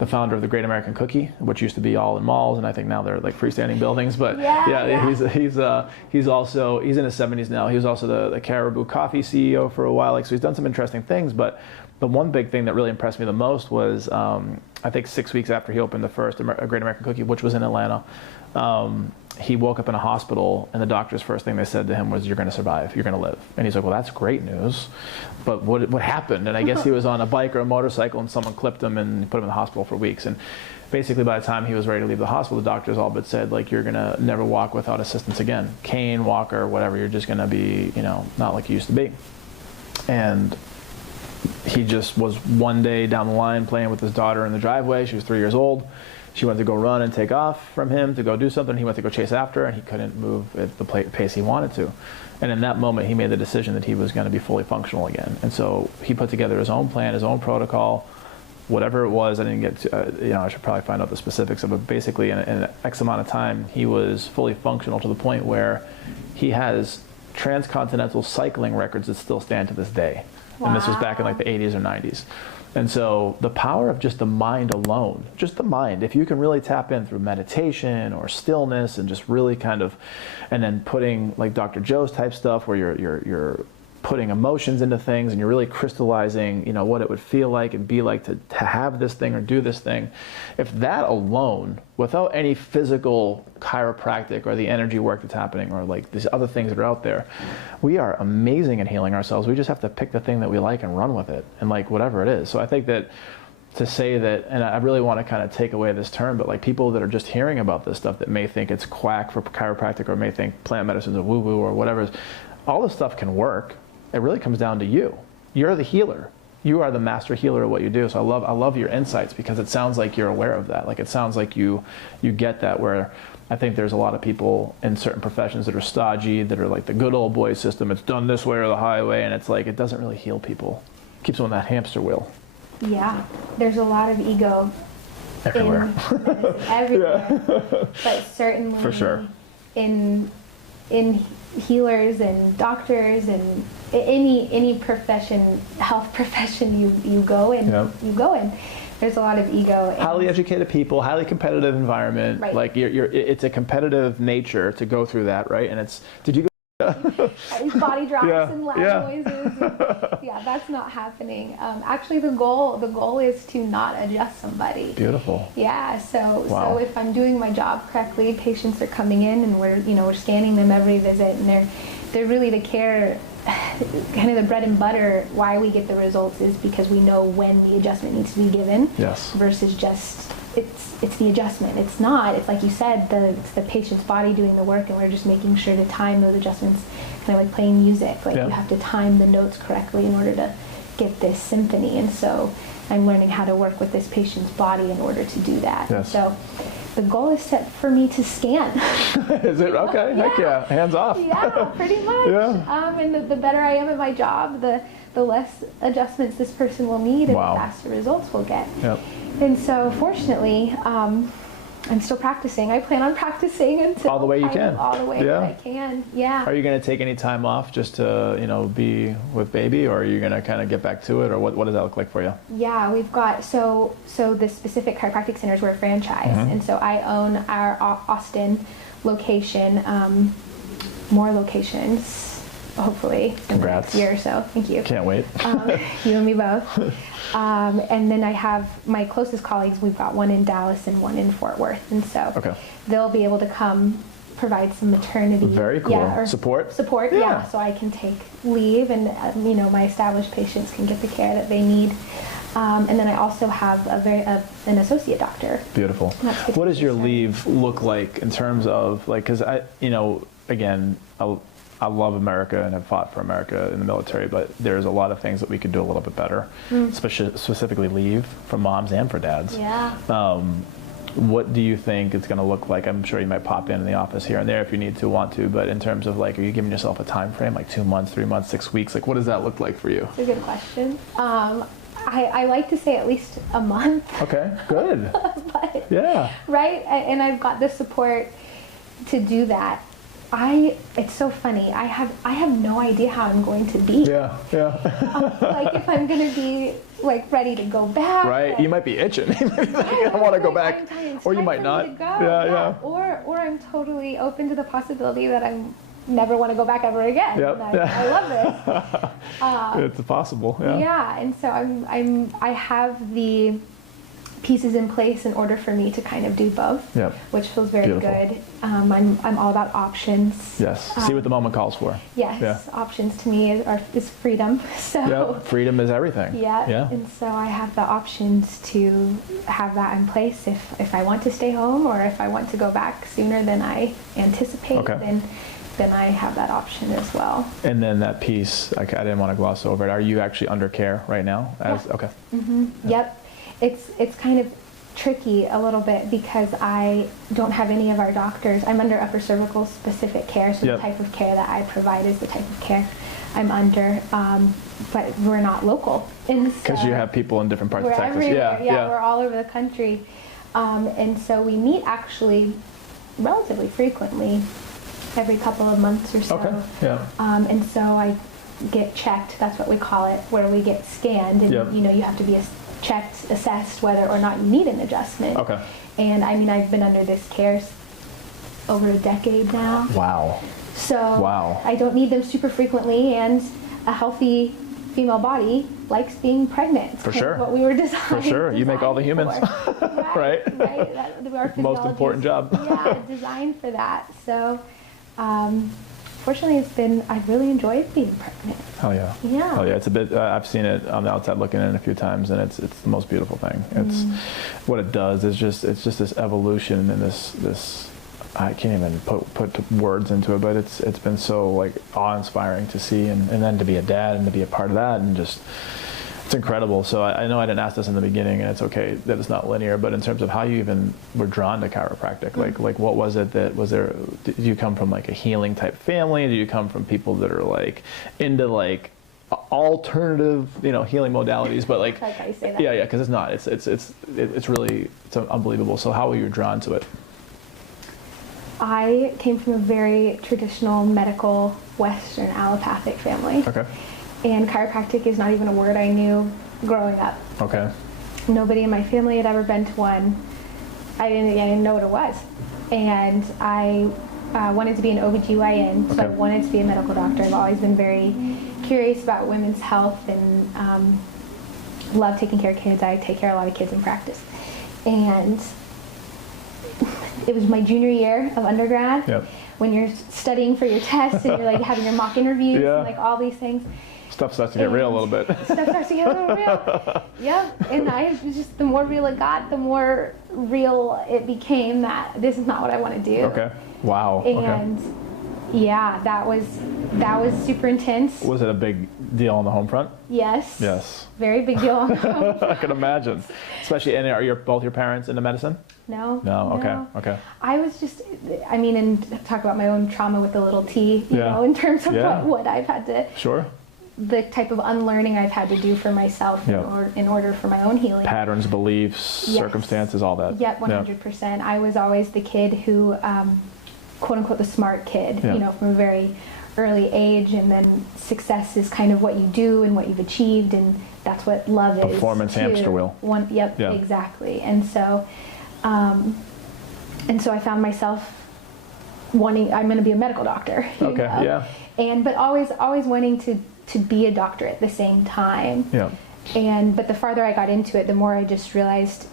the founder of the Great American Cookie, which used to be all in malls, and I think now they're like freestanding buildings. But he's also, he's in his 70s now. He was also the Caribou Coffee CEO for a while. Like, so he's done some interesting things. But the one big thing that really impressed me the most was I think 6 weeks after he opened the first Great American Cookie, which was in Atlanta. He woke up in a hospital, and the doctor's first thing they said to him was, "You're going to survive. You're going to live." And he's like, "Well, that's great news, but what happened?" And I guess he was on a bike or a motorcycle, and someone clipped him and put him in the hospital for weeks. And basically, by the time he was ready to leave the hospital, the doctors all but said, like, "You're going to never walk without assistance again. Cane, walker, whatever. You're just going to be, not like you used to be." And he just was one day down the line playing with his daughter in the driveway. She was 3 years old. She went to go run and take off from him to go do something. He went to go chase after her, and he couldn't move at the pace he wanted to. And in that moment, he made the decision that he was going to be fully functional again. And so he put together his own plan, his own protocol, whatever it was. I didn't get to, I should probably find out the specifics of it. Basically, in an X amount of time, he was fully functional to the point where he has transcontinental cycling records that still stand to this day. Wow. And this was back in like the 80s or 90s. And so the power of just the mind alone, just the mind, if you can really tap in through meditation or stillness and just really kind of, and then putting like Dr. Joe's type stuff where you're putting emotions into things and you're really crystallizing, what it would feel like and be like to have this thing or do this thing. If that alone, without any physical chiropractic or the energy work that's happening or like these other things that are out there, we are amazing at healing ourselves. We just have to pick the thing that we like and run with it, and like whatever it is. So I think that to say that, and I really want to kind of take away this term, but like people that are just hearing about this stuff that may think it's quack for chiropractic or may think plant medicine's a woo-woo or whatever, all this stuff can work. It really comes down to you. You're the healer. You are the master healer of what you do. So I love your insights, because it sounds like you're aware of that. Like, it sounds like you get that, where I think there's a lot of people in certain professions that are stodgy, that are like the good old boy system. It's done this way or the highway, and it's like, it doesn't really heal people. It keeps them on that hamster wheel. Yeah. There's a lot of ego everywhere. Everywhere. Yeah. But certainly for sure. in healers and doctors and any profession, health profession you go in, there's a lot of ego. Highly educated people, highly competitive environment. Right. Like it's a competitive nature to go through that, right? And did you go? Body drops and loud noises. And, that's not happening. Actually, the goal is to not adjust somebody. Beautiful. Yeah. So if I'm doing my job correctly, patients are coming in and we're scanning them every visit, and they're really the care. Kind of the bread and butter. Why we get the results is because we know when the adjustment needs to be given. Yes. Versus just it's the adjustment. It's not. It's like you said. It's the patient's body doing the work, and we're just making sure to time those adjustments. Kind of like playing music. Like you have to time the notes correctly in order to get this symphony. And so I'm learning how to work with this patient's body in order to do that. Yes. So the goal is set for me to scan. Is it? Okay. Heck yeah. Hands off. Yeah, pretty much. Yeah. And the better I am at my job, the less adjustments this person will need, and Wow. the faster results we'll get. Yep. And so fortunately, I'm still practicing. I plan on practicing until all the way you can. All the way that I can. Yeah. Are you going to take any time off just to be with baby, or are you going to kind of get back to it, or what does that look like for you? Yeah, we've got so the specific chiropractic centers, we're a franchise, and so I own our Austin location, more locations. Hopefully in the next year or so. Thank you. Can't wait. You and me both. And then I have my closest colleagues. We've got one in Dallas and one in Fort Worth, and so they'll be able to come provide some maternity. Very cool. Or support. Yeah. So I can take leave, and my established patients can get the care that they need. And then I also have an associate doctor. Beautiful. What does your leave look like in terms of because again, I love America and have fought for America in the military, but there's a lot of things that we could do a little bit better, specifically leave for moms and for dads. Yeah. What do you think it's going to look like? I'm sure you might pop in the office here and there if you want to, but in terms of are you giving yourself a time frame, like 2 months, 3 months, 6 weeks? What does that look like for you? That's a good question. I like to say at least a month. Okay, good. But, yeah. Right? And I've got the support to do that. It's so funny. I have no idea how I'm going to be. Yeah. Like if I'm going to be like ready to go back. Right. Like, you might be itching. You might be like, I want to go back. Or you might not. Yeah. Or I'm totally open to the possibility that I never want to go back ever again. Yep. I love it. It's possible. Yeah. Yeah. And so I have the pieces in place in order for me to kind of do both, Yep. which feels very Beautiful. good. I'm all about options. Yes. See what the moment calls for. Yes. Yeah. Options to me is freedom. So. Yep. Freedom is everything. Yeah. Yeah. And so I have the options to have that in place if I want to stay home or if I want to go back sooner than I anticipate. Okay. Then I have that option as well. And then that piece, I didn't want to gloss over it. Are you actually under care right now? Yeah. Okay. Mm-hmm. Yep. It's kind of tricky a little bit because I don't have any of our doctors. I'm under upper cervical specific care, so Yep. the type of care that I provide is the type of care I'm under, but we're not local. Because you have people in different parts of Texas. Everywhere. Yeah, we're all over the country. And so we meet actually relatively frequently, every couple of months or so. Okay. Yeah. And so I get checked, that's what we call it, where we get scanned, and Yep. you have to be checked, assessed whether or not you need an adjustment. Okay. And I mean, I've been under this care over a decade now. Wow. So Wow. I don't need them super frequently, and a healthy female body likes being pregnant. It's For kind sure. of what we were designed. For sure. You make all the humans. for. Right. Right. Our Most important job. Yeah, designed for that. So, fortunately, I've really enjoyed being pregnant. Hell yeah. Yeah. Hell yeah. It's a bit, I've seen it on the outside looking in a few times, and it's the most beautiful thing. It's what it does is it's just this evolution and this I can't even put words into it, but it's been so like awe-inspiring to see, and then to be a dad and to be a part of that, and just it's incredible. So I know I didn't ask this in the beginning, and it's okay that it's not linear, but in terms of how you even were drawn to chiropractic, like what was it that was there? Did you come from like a healing type family? Do you come from people that are like into like alternative, healing modalities? But like, I like how you say that. yeah, because it's not. It's really unbelievable. So how were you drawn to it? I came from a very traditional medical Western allopathic family. Okay. And chiropractic is not even a word I knew growing up. Okay. Nobody in my family had ever been to one. I didn't know what it was. And I wanted to be an OBGYN, so Okay. I wanted to be a medical doctor. I've always been very curious about women's health and love taking care of kids. I take care of a lot of kids in practice. And it was my junior year of undergrad. Yep. When you're studying for your tests and you're like having your mock interviews Yeah. and like all these things. Stuff starts to get real a little bit. Stuff starts to get a little real. Yep. And just the more real it got, the more real it became that this is not what I want to do. Okay. Wow. And yeah, that was super intense. Okay. Was it a big deal on the home front? Yes. Yes. Very big deal. I can imagine. Especially, and are both your parents into medicine? No. No. Okay. I was just, and talk about my own trauma with the little T, you know, in terms of what I've had to, Sure. the type of unlearning I've had to do for myself in order for my own healing. Patterns, beliefs, circumstances, all that. Yep, 100%. I was always the kid who, quote unquote, the smart kid, from a very early age, and then success is kind of what you do and what you've achieved, and that's what love is. Performance hamster wheel. Yep, exactly. And so I found myself wanting, I'm going to be a medical doctor. Okay, yeah. But always wanting to be a doctor at the same time. Yeah. But the farther I got into it, the more I just realized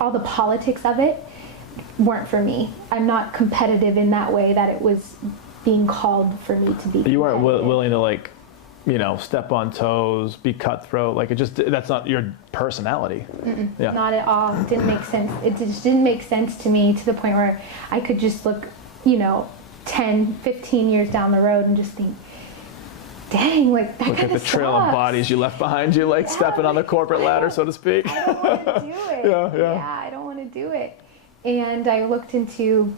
all the politics of it weren't for me. I'm not competitive in that way that it was being called for me to be. You weren't willing to step on toes, be cutthroat. Like that's not your personality. Yeah. Not at all. It didn't make sense. It just didn't make sense to me, to the point where I could just look, 10, 15 years down the road and just think, dang, like that. Look at the trail of bodies you left behind you, like stepping on the corporate ladder, so to speak. I don't want to do it. Yeah, I don't want to do it. And I looked into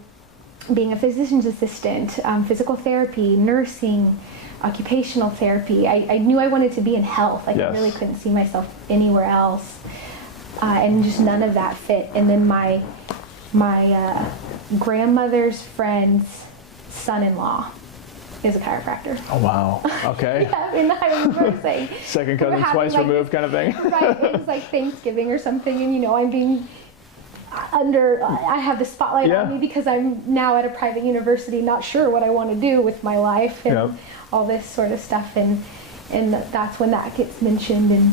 being a physician's assistant, physical therapy, nursing, occupational therapy. I knew I wanted to be in health. I really couldn't see myself anywhere else. And just none of that fit. And then my grandmother's friends son-in-law is a chiropractor. Oh, wow. Okay. Yeah, and I remember saying, Second cousin twice removed kind of thing. Right, it was like Thanksgiving or something, and I'm being I have the spotlight on me because I'm now at a private university, not sure what I want to do with my life and all this sort of stuff, and that's when that gets mentioned, and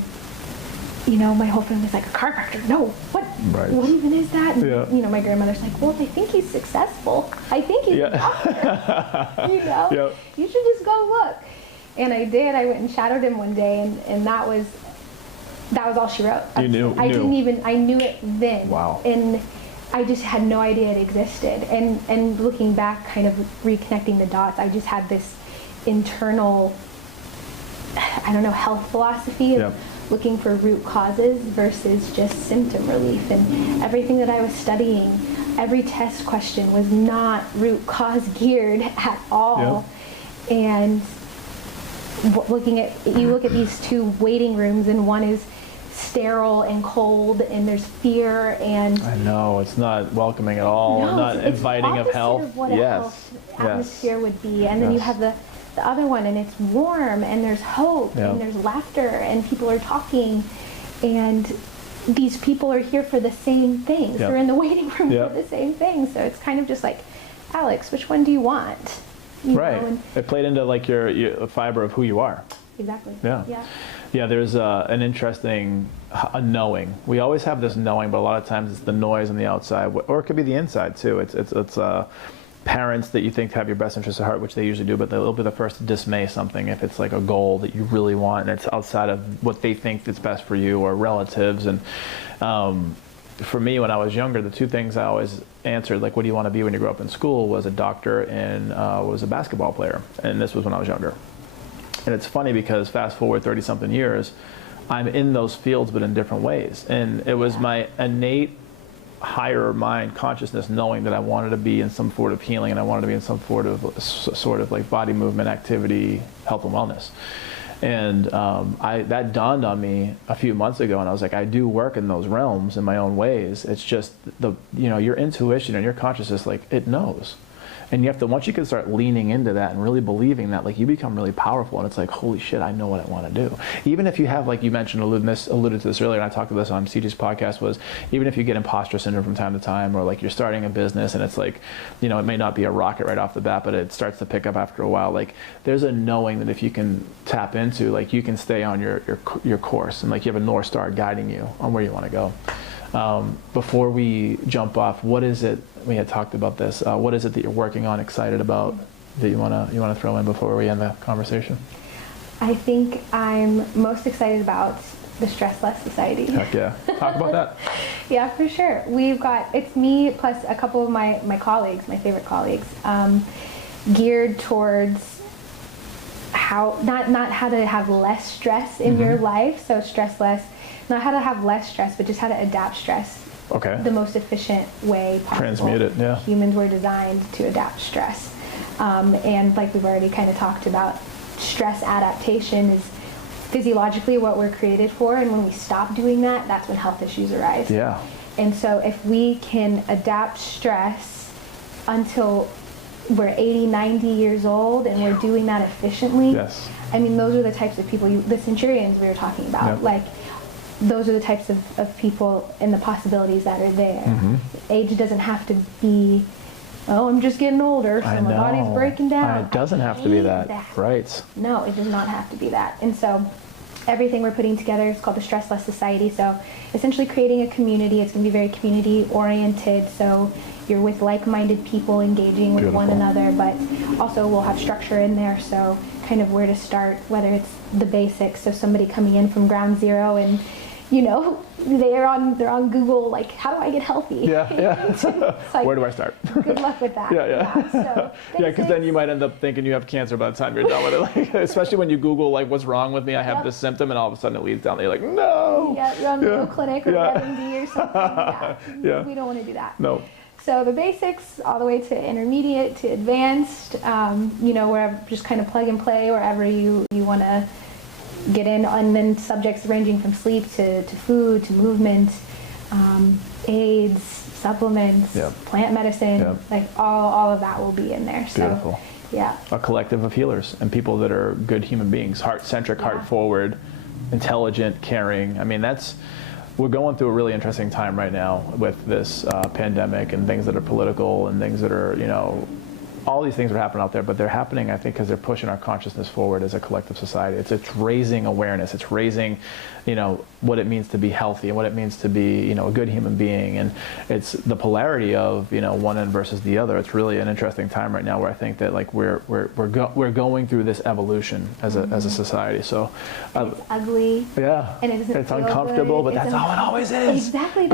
my whole family's like, a chiropractor? No, what? Right. What even is that? And, my grandmother's like, well, I think he's successful. I think he's a doctor. You should just go look. And I did. I went and shadowed him one day, and that was all she wrote. You knew. I knew it then. Wow. And I just had no idea it existed. And looking back, kind of reconnecting the dots, I just had this internal, health philosophy of looking for root causes versus just symptom relief. And everything that I was studying, every test question was not root cause geared at all. And you look at these two waiting rooms, and one is sterile and cold, and there's fear, and I know it's not welcoming at all, not inviting of health. Of what a health atmosphere would be. And then you have the other one, and it's warm, and there's hope, and there's laughter, and people are talking, and these people are here for the same things. They're in the waiting room for the same thing. So it's kind of just like, Alex, which one do you want? It played into like your fiber of who you are. Exactly. Yeah, there's an interesting knowing. We always have this knowing, but a lot of times it's the noise on the outside, or it could be the inside too. It's parents that you think have your best interests at heart, which they usually do, but they'll be the first to dismay something if it's like a goal that you really want and it's outside of what they think is best for you, or relatives. And for me, when I was younger, the two things I always answered, like, what do you want to be when you grow up in school, was a doctor and was a basketball player. And this was when I was younger. And it's funny because fast forward 30-something years, I'm in those fields, but in different ways. And it was my innate higher mind consciousness knowing that I wanted to be in some sort of healing, and I wanted to be in some sort of like body movement, activity, health and wellness. And that dawned on me a few months ago, and I was like, I do work in those realms in my own ways. It's just your intuition and your consciousness, like, it knows. And you have to, once you can start leaning into that and really believing that, like, you become really powerful, and it's like, holy shit, I know what I want to do. Even if you have, like you mentioned, alluded to this earlier, and I talked about this on CJ's podcast, was even if you get imposter syndrome from time to time, or like you're starting a business and it's like, it may not be a rocket right off the bat, but it starts to pick up after a while. Like, there's a knowing that if you can tap into, like, you can stay on your course, and like you have a North Star guiding you on where you want to go. Before we jump off, what is it, we had talked about this, what is it that you're working on, excited about, that you want to throw in before we end the conversation? I think I'm most excited about the Stressless Society. Heck yeah. Talk about that. Yeah, for sure. It's me plus a couple of my colleagues, my favorite colleagues, geared towards not how to have less stress in your life, so stressless. Not how to have less stress, but just how to adapt stress the most efficient way possible. Transmute it, yeah. Humans were designed to adapt stress. And like we've already kind of talked about, stress adaptation is physiologically what we're created for, and when we stop doing that, that's when health issues arise. Yeah. And so if we can adapt stress until we're 80, 90 years old, and we're doing that efficiently, I mean, those are the types of people, the centurions we were talking about, like, those are the types of people and the possibilities that are there. Age doesn't have to be, I'm just getting older, so my body's breaking down. It doesn't have to be that. Right. No, it does not have to be that. And so everything we're putting together is called the Stressless Society. So essentially creating a community. It's going to be very community oriented. So you're with like-minded people engaging with one another, but also we'll have structure in there. So kind of where to start, whether it's the basics. So somebody coming in from ground zero and they're on Google, like, how do I get healthy? Like, where do I start? Good luck with that. So because then you might end up thinking you have cancer by the time you're done with it. Like, especially when you Google, like, what's wrong with me? I have this symptom, and all of a sudden it leads down there. You're like, no. You're on Mayo Clinic or WebMD or something. We don't want to do that. No. So the basics, all the way to intermediate to advanced, wherever, just kind of plug and play wherever you want to get in, and then subjects ranging from sleep to food to movement, aids, supplements, Yep. plant medicine, Yep. like all of that will be in there. So, Beautiful. yeah. A collective of healers and people that are good human beings, heart-centric, Yeah. heart-forward, intelligent, caring. I mean, we're going through a really interesting time right now with this pandemic and things that are political and things that are, all these things are happening out there, but they're happening, I think, because they're pushing our consciousness forward as a collective society. It's raising awareness. It's raising, what it means to be healthy and what it means to be, a good human being. And it's the polarity of, one end versus the other. It's really an interesting time right now where I think that like we're going through this evolution as a society. So It's ugly. yeah, And it doesn't it's feel uncomfortable, good. but It's that's how it always is. Exactly.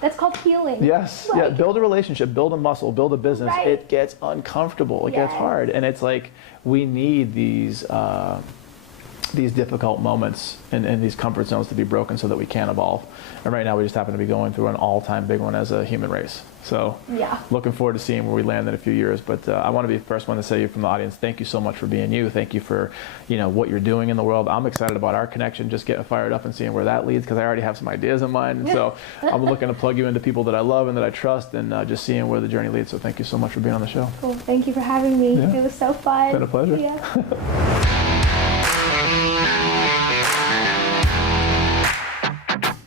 That's called healing. Yes, yeah, build a relationship, build a muscle, build a business. Right. It gets uncomfortable, it gets Yes. hard, and it's like we need these difficult moments and these comfort zones to be broken so that we can evolve. And right now we just happen to be going through an all-time big one as a human race. So Yeah. looking forward to seeing where we land in a few years. But I want to be the first one to say from the audience, thank you so much for being you. Thank you for what you're doing in the world. I'm excited about our connection, just getting fired up and seeing where that leads, because I already have some ideas in mind. And so I'm looking to plug you into people that I love and that I trust, and just seeing where the journey leads. So thank you so much for being on the show. Cool. Thank you for having me. Yeah. It was so fun. Been a pleasure. Yeah.